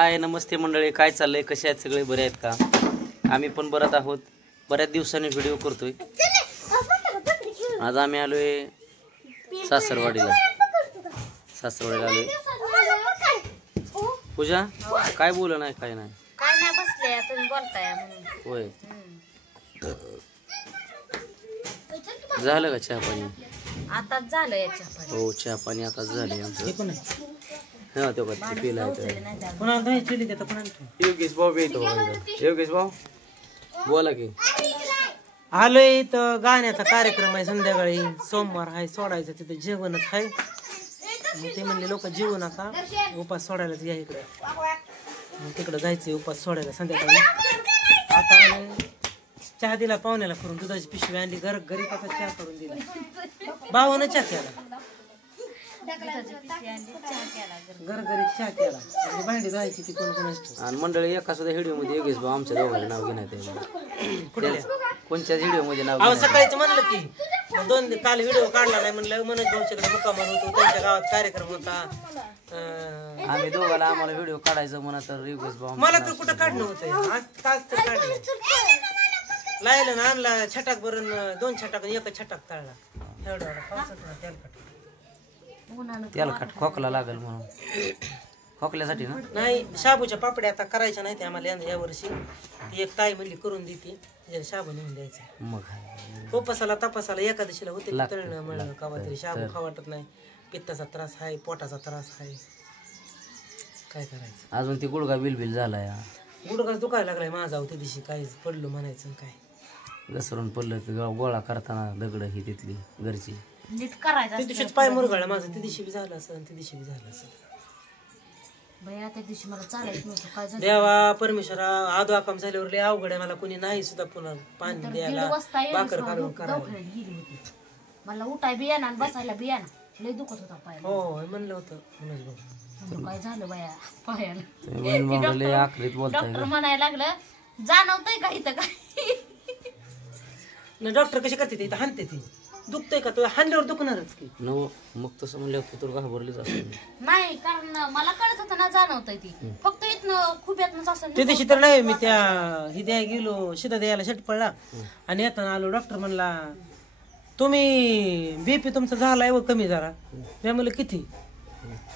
हाय नमस्ते मंडळी, काय चाललंय? कसे आहेत सगळे? बरे आहेत का? आम्ही पण बरं आहोत. बऱ्याच दिवसांनी व्हिडिओ करतोय. आज आम्ही आलोय सासरवाडीला आलोय. पूजा काय बोल नाही काय नाही बसले तुम्ही बोलताय म्हणून. होय, झालं का चहा पाणी? आताच झालं या चहा पाणी. हो, चहा पाणी आताच झाले आमचं. हा तो का पिला योगेश भाऊ येतो. योगेश भाऊ बोला की. आलोय तर गाण्याचा कार्यक्रम आहे संध्याकाळी, सोमवार आहे, सोडायचं तिथे जेवणच आहे. ते म्हणले लोक जेवू नका, उपास सोडायलाच या इकडे. तिकडे जायचंय उपास सोडायला संध्याकाळी. आता आलोय, चहा दिला पाहुण्याला करून, दुधाची पिशवी आणली, घरी आता चहा करून दिला. भावानं चहा केला, घरी चहा केला. भांडी जायची ती कोण कोणाची. आणि मंडळी एका सुद्धा व्हिडिओ मध्ये योगेश भाऊ आमच्या दोघांना नाव घेण्यात कोणत्याच व्हिडिओ मध्ये नाव अहो सकाळीच म्हणलं की काल व्हिडिओ काढला नाही म्हणलं, मनोज भाऊच्याकडे मुक्कामार होतो, त्यांच्या गावात कार्यक्रम होता. आम्ही दोघाला आम्हाला व्हिडिओ काढायचं म्हणा तर योगेश भाऊ मला तर कुठं काढणं होतं, आज तास तर काढलं. लायला ना आणला छटाक भरून, 2 छटाक आणि 1 छटाक तळला. एवढा तेलकट खोकला लागल म्हणून. खोकल्यासाठी ना नाही, शाबूच्या पापड्या आता करायच्या नाही आम्हाला या वर्षी. ती एक ताई म्हणली करून देते, त्याला शाबू नेऊन द्यायचा. मग उपासाला तपासाला एकादशीला होते तळणं म्हणलं का तरी शाबू खा वाटत नाही. पित्ताचा त्रास आहे, पोटाचा त्रास आहे, काय करायचं. अजून ती गुडघा बिलबिल झालाय. गुडघाच दुखायला लागलाय माझा. त्या दिवशी काय पडलो म्हणायचं, काय घसरून पडलं की गोळा करताना दगड ही तिथली घरची नीट करायचं. त्या दिवशीच पाय मुरगाळला माझा. त्या दिवशी बी झालं असं, त्या दिवशी बी झालं असं. भैया त्या दिवशी मला चालायचं नव्हतं, काय झालं. देवा परमेश्वरा, आदो आकाम झाल्यावर लय अवघड आहे मला. कोणी नाही सुद्धा पुन्हा पाणी द्यायला, भाकर काढून करायला. गेली होती मला, उठाय बियाणा आणि बसायला बियाणा, लय दुखत होता पाय. हो म्हणलं होतं मनोज भाऊ. काय झालं बाया पायाला. आखरीत बोलताय. डॉक्टर म्हणायला लागलं, जाणवतंय का इथं काय? डॉक्टर कशी करते ते, इथं हाणते ती. दुखतंय का तुला? हाणल्यावर दुखणारच की. नो मग तसं म्हणल्यावर तुला घाबरलीच असेल. नाही, कारण मला कळत होतं ना, जाणवतंय ती. फक्त इथनं खूप यातनंच असं. त्या दिवशी तर नाही, मी त्या ही द्यायला गेलो, शिदा द्यायला शट पडला आणि येताना आलो. डॉक्टर म्हणला तुम्ही बीपी तुमचा झालाय व कमी जरा. मी म्हणलं किती?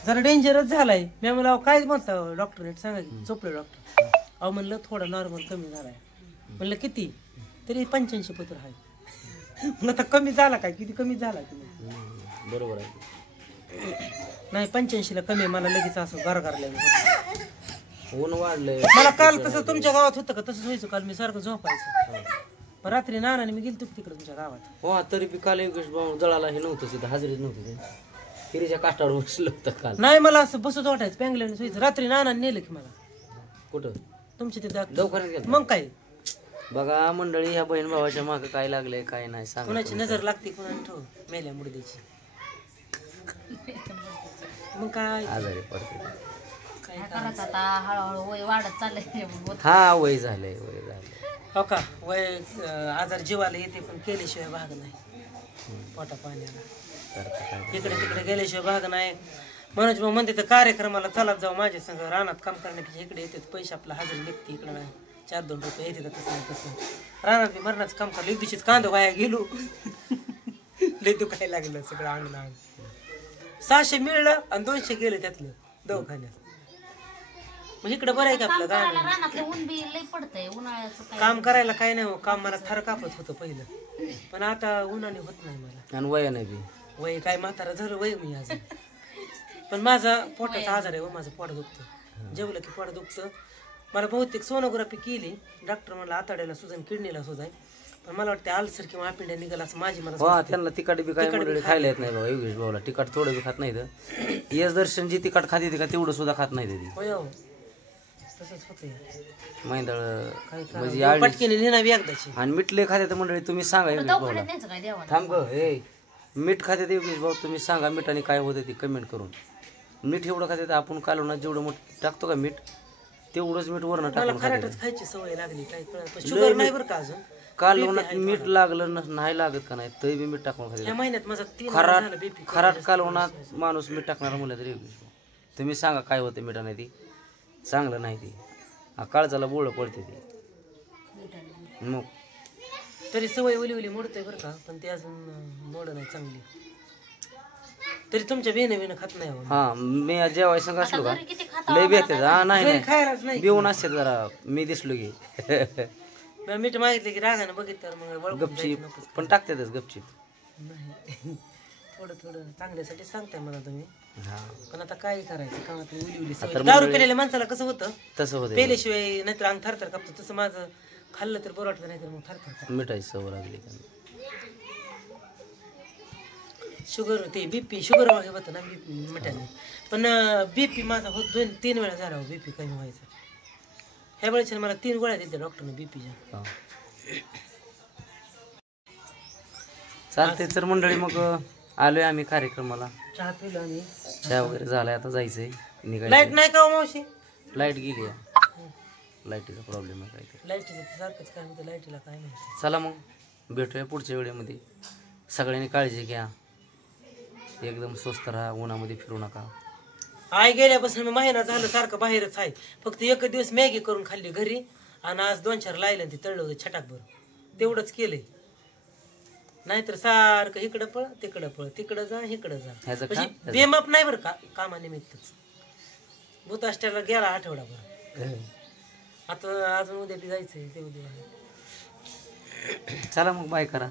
जरा डेंजरच झालाय. मी म्हणलं काय म्हणता डॉक्टर, नीट सांगा की. झोपले डॉक्टर. अहो म्हणलं थोडा नॉर्मल कमी झालाय. म्हणलं किती? तरी 85 पत्र आहे. आता कमी झाला काय? किती कमी झाला तुम्ही? बरोबर आहे. नाही 85ला कमी. मला लगेच असं गरगरलं. ऊन वाढलंय. मला काल तसं तुमच्या गावात होतं का? तसंच व्हायचं काल. मी सारखं झोपायचं. पण रात्री नानाने मी गेलतो तिकडे तुमच्या गावात. हो, तरी बी काल योगेश भाऊ जळाला हे नव्हतं, तिथं हजेरीच नव्हती. हिरीच्या काष्टावर बसलं होतं काल. नाही मला असं बसत वाटायचं, पॅंगल्याने व्हायचं. रात्री नानाने नेलं की मला. कुठं? तुमच्या तिथे दवाखान्यात गेलं. मग काय बघा मंडळी, ह्या बहीण भावाच्या मागे काय लागलंय काय नाही सांगा. कोणाची नजर लागते कोणाला ठेव मेल्या मुडद्याची. मग काय आजारी पडते. काय करायचं आता, हळूहळू वय वाढत चाललंय. हा वय झालंय. हो का, वय आजार जीवाला येते पण केल्याशिवाय भाग नाही. पोटा पाण्याला इकडे तिकडे गेल्याशिवाय भाग नाही. मनोज भाऊ म्हणते तर कार्यक्रमाला चलात जाऊ माझ्या संग, रानात काम करण्यापेक्षा इकडे येते, पैसे आपला हजर निघते. इकडे नाही 4-2 रुपये येते. तसं नाही तसं रानात मी मरणाचं काम करलं. एक दिवशीच कांदा वाया गेलो. लय दुखायला लागलं सगळं अंगण. 600 मिळलं आणि 200 गेले त्यातलं दवाखान्यात. मग इकडे बरं आहे का आपलं गाणं. रानातलं ऊन बी लय पडतंय उन्हाळ्याचं. काम करायला काय नाही हो, काम मला थर कापत होतं पहिलं, पण आता उन्हाने होत नाही मला. आणि वय नाही बी. वय काय म्हातारा झालं वय मी अजून. पण माझा पोटाचा आजार आहे हो, माझं पोट दुखतं. जेवलं की पोट दुखतं. मला बहुतेक सोनोग्राफी केली. डॉक्टर म्हणला आताड्याला सुजान, किडनीला सुजाय. पण मला वाटतं अल्सर किंवा आपिंड्या निघाला असं माझी मला. त्यांना तिखट बी काय मंडळी खायला येत नाही बाबा. योगेश भाऊला तिखट थोडं बी खात नाही. तर यश दर्शन जी तिखट खाते ती का तेवढं सुद्धा खात नाही ती. होय हो, तसंच होतंय. मैंदळ म्हणजे पटकीने नेणावी एकदाची. आणि मिठले खाते तर मंडळी तुम्ही सांगा योगेश भाऊला. काय देवा थांब ग, हे मीठ खाते ते योगेश भाऊ तुम्ही सांगा मिठाने काय होते ती कमेंट करून. मीठ एवढं खाते तर आपण कालवणात जेवढं मीठ टाकतो का, मीठ तेवढंच मीठ वरण टाकून खराटच खायची सवय लागली. काय शुगर नाही बरं का अजून. कालवणात मीठ लागलं नाही लागत का नाही तरी बी मीठ टाकून खाते. या महिन्यात माझा 3 झालं BP. खराट कालवणात माणूस मीठ टाकणार म्हणलं तरी योगेश भाऊ तुम्ही सांगा काय होतं मिठाने ती. चांगलं नाही ते. काळजाला बोळ पडते ते. मग तरी सवय ओली मोडतोय बरं का, पण ते अजून मोड नाही चांगली. तरी तुमच्या बेन खात नाही हो. हा मी जेवाय संग असलो का घरी किती खाता लय भेटते. हा नाही घरी नाही खायलाच नाही. बिवून असते जरा मी दिसलो की मी मीठ मागितले की रागानं बघितलं मग वळखून गपचीप जायचं नकोच. पण टाकतातच गपचीप. नाही थोडं चांगल्यासाठी सांगताय मला तुम्ही, हा पण आता काय करायचं का उली आता सवय. दारू मंडळी- पिलेल्या माणसाला कसं होतं, तसं होते. पेल्याशिवाय नाहीतर अंग थरथर कापतं. तसं माझं खाल्लं तर बरं वाटतं, नाहीतर मग थरथर कापतं. मिठाची सवय लागली का. शुगर ते बीपी शुगर वगैरे होतं ना बीपी मिठाने. पण बीपी माझा होत 2-3 वेळा झाला बीपी कमी व्हायचा. ह्या वेळेस मला 3 गोळ्या दिल्या डॉक्टरने बीपीच्या. हा. चालते तर मंडळी, मग आलोय आम्ही कार्यक्रमाला. चहा पिलो आम्ही. चहा वगैरे झालाय, आता जायचंय लाईट निघायचं. नाही का हो मावशी? लाईट गेली आहे. लाईटीचा प्रॉब्लेम आहे काहीतरी. लाईटीचं सारखंच काय म्हणते, लाईटीला काय नाही. चला मग भेटूया पुढच्या व्हिडिओमध्ये. सगळ्यांनी काळजी घ्या, एकदम स्वस्त राहा, उन्हामध्ये फिरू नका. आई गेल्यापासून मी महिना झालं सारखं बाहेरच आहे. फक्त एक दिवस मॅगी करून खाल्ली घरी, आणि आज 2-4 लायलं ते तळलं होतं छटाकभर, तेवढंच केलंय. नाहीतर सारखं इकडं पळ तिकडं पळ, तिकडं जा इकडं जा. ह्याचं म्हणजे का? बेमाप नाही बरं का, कामानिमित्तच. भूताष्ट्याला गेला आठवडाभर. आता अजून उद्या बी जायचंय ते उद्या. चला मग बाय करा.